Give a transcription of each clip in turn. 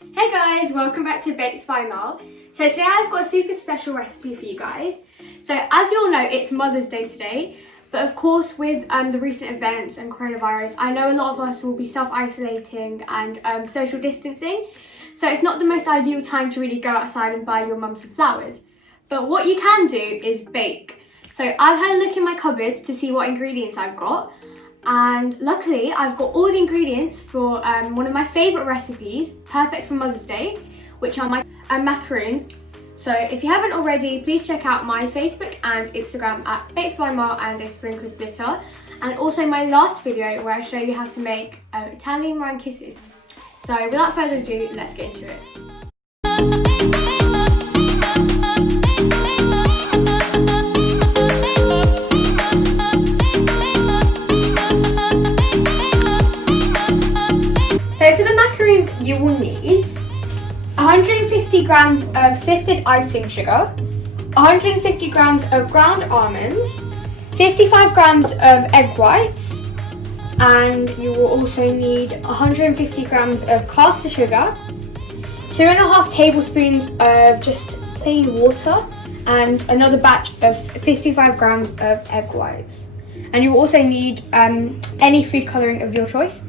Hey guys, welcome back to Baked by Amal. So today I've got a super special recipe for you guys. So as you all know, it's Mother's Day today, but of course with the recent events and coronavirus, I know a lot of us will be self-isolating and social distancing. So it's not the most ideal time to really go outside and buy your mum some flowers. But what you can do is bake. So I've had a look in my cupboards to see what ingredients I've got. And luckily I've got all the ingredients for one of my favourite recipes, perfect for Mother's Day, which are my macarons. So if you haven't already, please check out my Facebook and Instagram at Baked by Amal and a sprinkle of glitter, and also my last video where I show you how to make Italian meringue kisses. So without further ado, let's get into it. So for the macarons, you will need 150 grams of sifted icing sugar, 150 grams of ground almonds, 55 grams of egg whites, and you will also need 150 grams of caster sugar, 2.5 tablespoons of just plain water, and another batch of 55 grams of egg whites. And you will also need any food colouring of your choice,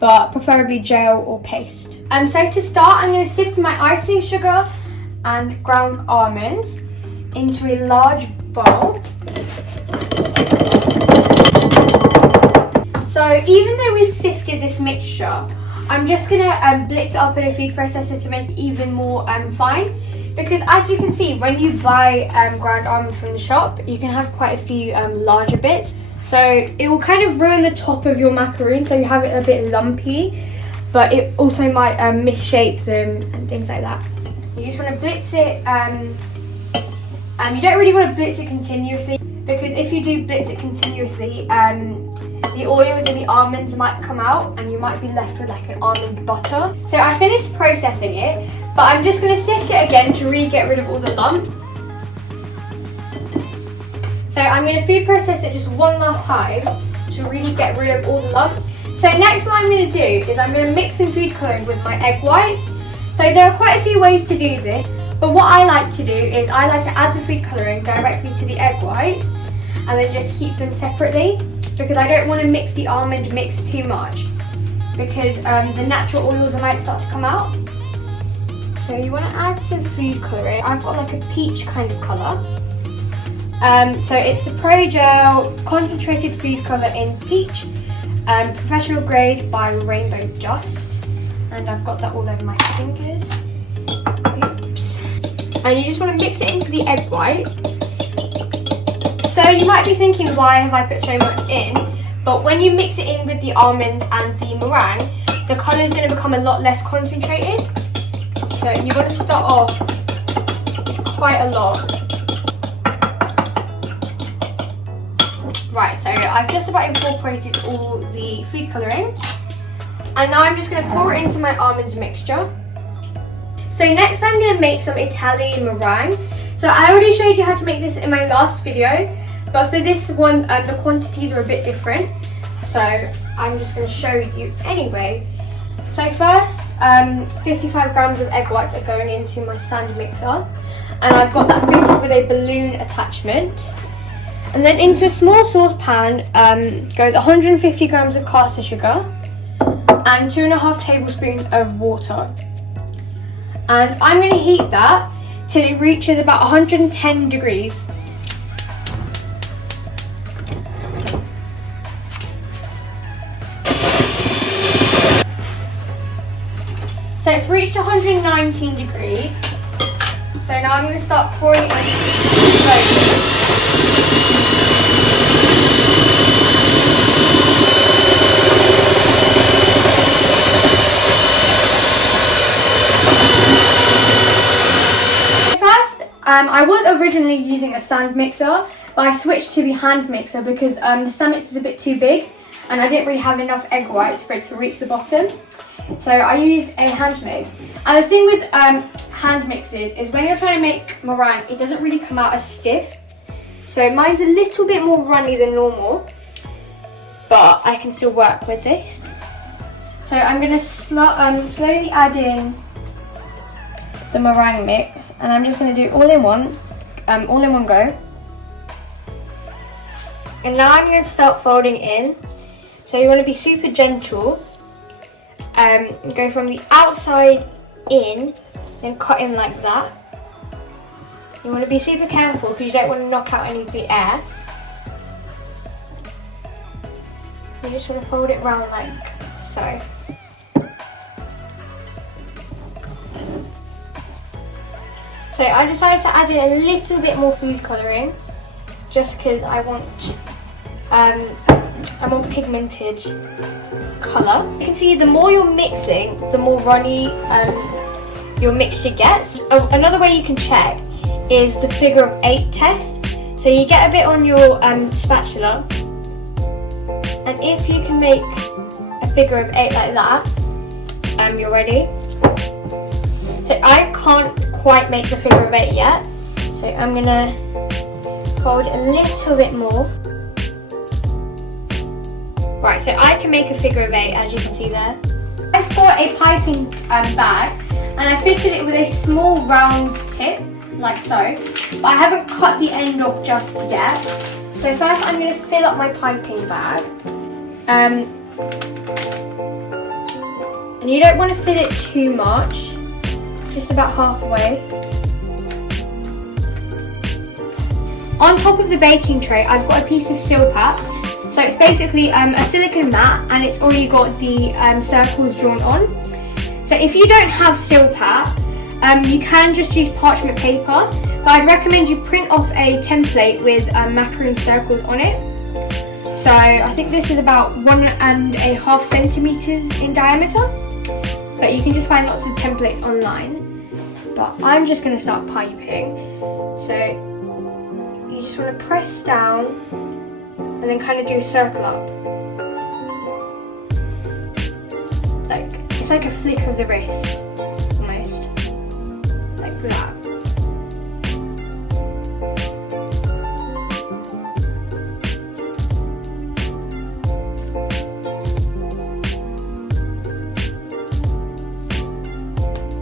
but preferably gel or paste. So to start, I'm going to sift my icing sugar and ground almonds into a large bowl. So even though we've sifted this mixture, I'm just going to blitz it up in a food processor to make it even more fine. Because as you can see, when you buy ground almonds from the shop, you can have quite a few larger bits. So it will kind of ruin the top of your macaroon, so you have it a bit lumpy, but it also might misshape them and things like that. You just want to blitz it, and you don't really want to blitz it continuously, because if you do blitz it continuously, the oils in the almonds might come out and you might be left with like an almond butter. So I finished processing it, but I'm just going to sift it again to really get rid of all the lumps. So I'm going to food process it just one last time to really get rid of all the lumps. So next what I'm going to do is I'm going to mix some food colouring with my egg whites. So there are quite a few ways to do this, but what I like to do is I like to add the food colouring directly to the egg whites and then just keep them separately, because I don't want to mix the almond mix too much, because the natural oils might start to come out. So you want to add some food colouring. I've got like a peach kind of colour. So it's the Pro Gel Concentrated Food Colour in Peach, professional grade by Rainbow Just, and I've got that all over my fingers. Oops. And you just want to mix it into the egg white. So you might be thinking, why have I put so much in? But when you mix it in with the almonds and the meringue, the colour is going to become a lot less concentrated. So you want to start off quite a lot. Right, so I've just about incorporated all the food colouring, and now I'm just going to pour it into my almond mixture. So next I'm going to make some Italian meringue. So I already showed you how to make this in my last video, but for this one the quantities are a bit different, so I'm just going to show you anyway. So first, 55 grams of egg whites are going into my stand mixer, and I've got that fitted with a balloon attachment. And then into a small saucepan goes 150 grams of caster sugar and 2.5 tablespoons of water. And I'm going to heat that till it reaches about 110 degrees. So it's reached 119 degrees. So now I'm going to start pouring it in slowly. I was originally using a stand mixer, but I switched to the hand mixer because the stand mixer is a bit too big and I didn't really have enough egg whites for it to reach the bottom. So I used a hand mix. And the thing with hand mixes is when you're trying to make meringue, it doesn't really come out as stiff. So mine's a little bit more runny than normal, but I can still work with this. So I'm going to slowly add in the meringue mix, and I'm just going to do all in one go. And now I'm going to start folding in. So you want to be super gentle. Go from the outside in, then cut in like that. You want to be super careful because you don't want to knock out any of the air. You just want to fold it around like so. So I decided to add in a little bit more food colouring, just because I want pigmented colour. You can see the more you're mixing, the more runny your mixture gets. Another way you can check is the figure of 8 test. So you get a bit on your spatula, and if you can make a figure of 8 like that, you're ready. So I can't quite make the figure of 8 yet, so I'm gonna fold it a little bit more. Right, so I can make a figure of 8, as you can see there. I've got a piping bag, and I fitted it with a small round tip, like so, but I haven't cut the end off just yet. So first I'm going to fill up my piping bag, and you don't want to fill it too much, just about halfway. On top of the baking tray I've got a piece of Silpat. So it's basically a silicone mat, and it's already got the circles drawn on. So if you don't have Silpat, you can just use parchment paper, but I'd recommend you print off a template with macaron circles on it. So I think this is about 1.5 centimeters in diameter, but you can just find lots of templates online. But I'm just going to start piping. So you just want to press down and then kind of do a circle up. It's like a flick of the wrist, almost. Like that.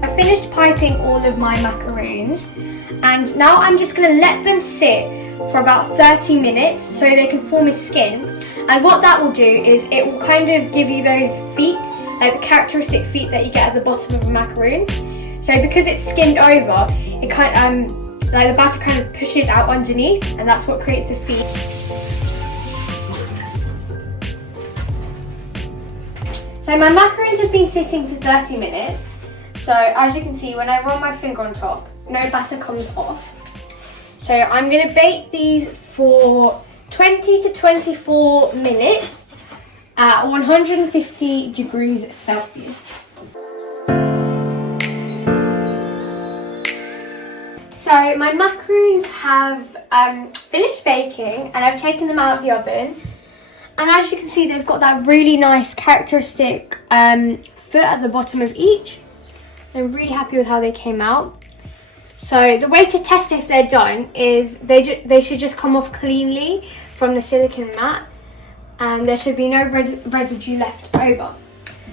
I finished piping all of my macaroons, and now I'm just going to let them sit for about 30 minutes so they can form a skin. And what that will do is it will kind of give you those feet, like the characteristic feet that you get at the bottom of a macaroon. So because it's skinned over, it kind like the batter kind of pushes out underneath, and that's what creates the feet. So my macaroons have been sitting for 30 minutes. So as you can see, when I roll my finger on top, no batter comes off. So I'm going to bake these for 20 to 24 minutes at 150 degrees Celsius. So my macaroons have finished baking, and I've taken them out of the oven. And as you can see, they've got that really nice characteristic foot at the bottom of each. I'm really happy with how they came out. So the way to test if they're done is they should just come off cleanly from the silicone mat, and there should be no residue left over.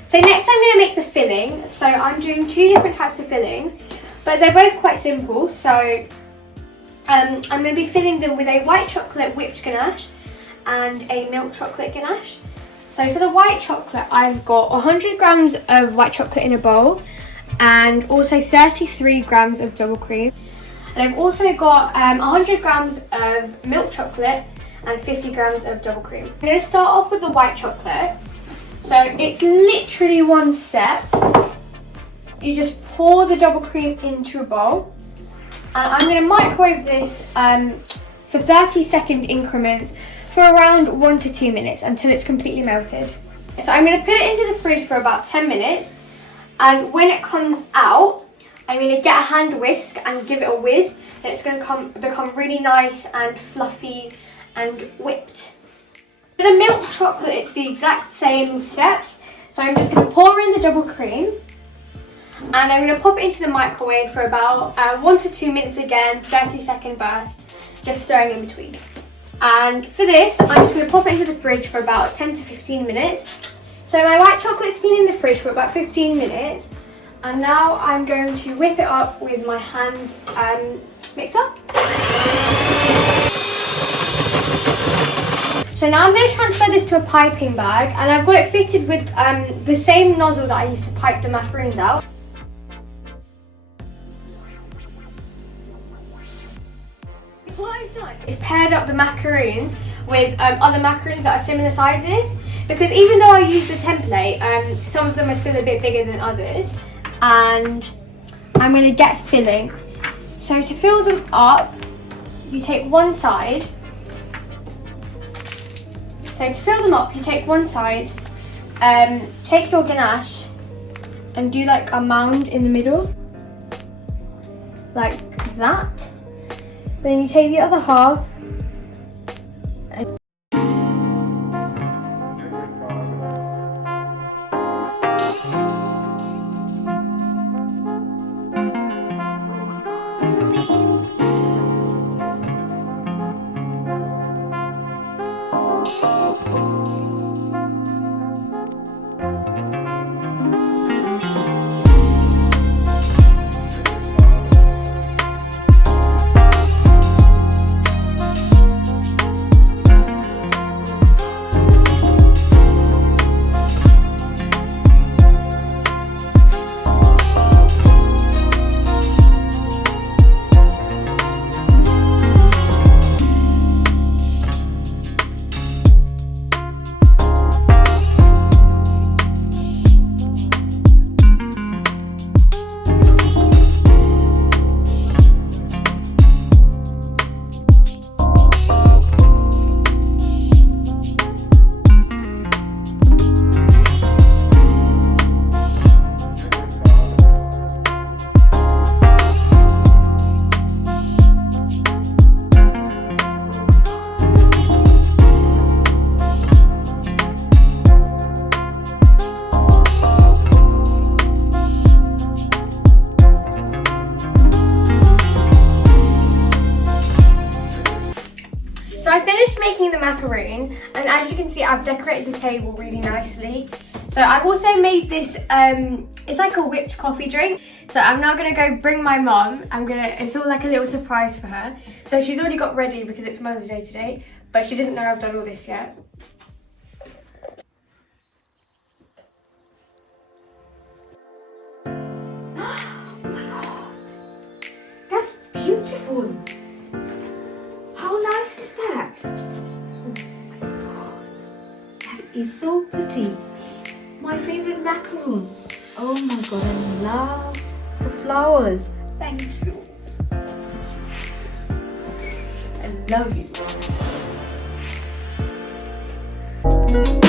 So next I'm going to make the filling. So I'm doing 2 different types of fillings, but they're both quite simple. So I'm going to be filling them with a white chocolate whipped ganache and a milk chocolate ganache. So for the white chocolate, I've got 100 grams of white chocolate in a bowl, and also 33 grams of double cream. And I've also got 100 grams of milk chocolate and 50 grams of double cream. I'm going to start off with the white chocolate. So it's literally one step. You just pour the double cream into a bowl, and I'm going to microwave this for 30-second increments for around 1 to 2 minutes until it's completely melted. So I'm going to put it into the fridge for about 10 minutes. And when it comes out, I'm going to get a hand whisk and give it a whiz, and it's going to become really nice and fluffy and whipped. For the milk chocolate, it's the exact same steps. So I'm just going to pour in the double cream, and I'm going to pop it into the microwave for about 1 to 2 minutes again, 30-second burst, just stirring in between. And for this, I'm just going to pop it into the fridge for about 10 to 15 minutes. So my white chocolate's been in the fridge for about 15 minutes, And now I'm going to whip it up with my hand mixer. So now I'm going to transfer this to a piping bag, and I've got it fitted with the same nozzle that I used to pipe the macaroons out. What I've done is paired up the macaroons with other macaroons that are similar sizes, because even though I use the template, some of them are still a bit bigger than others, and I'm going to get filling. So to fill them up, you take one side. So to fill them up, you take one side, take your ganache and do like a mound in the middle, like that. Then you take the other half and I finished making the macaroon, and as you can see, I've decorated the table really nicely. So I've also made this, it's like a whipped coffee drink. So I'm now gonna go bring my mum. It's all like a little surprise for her. So she's already got ready because it's Mother's Day today, but she doesn't know I've done all this yet. Oh my God, that's beautiful. How nice is that? Oh my God, that is so pretty. My favorite macaroons. Oh my God, I love the flowers. Thank you. I love you.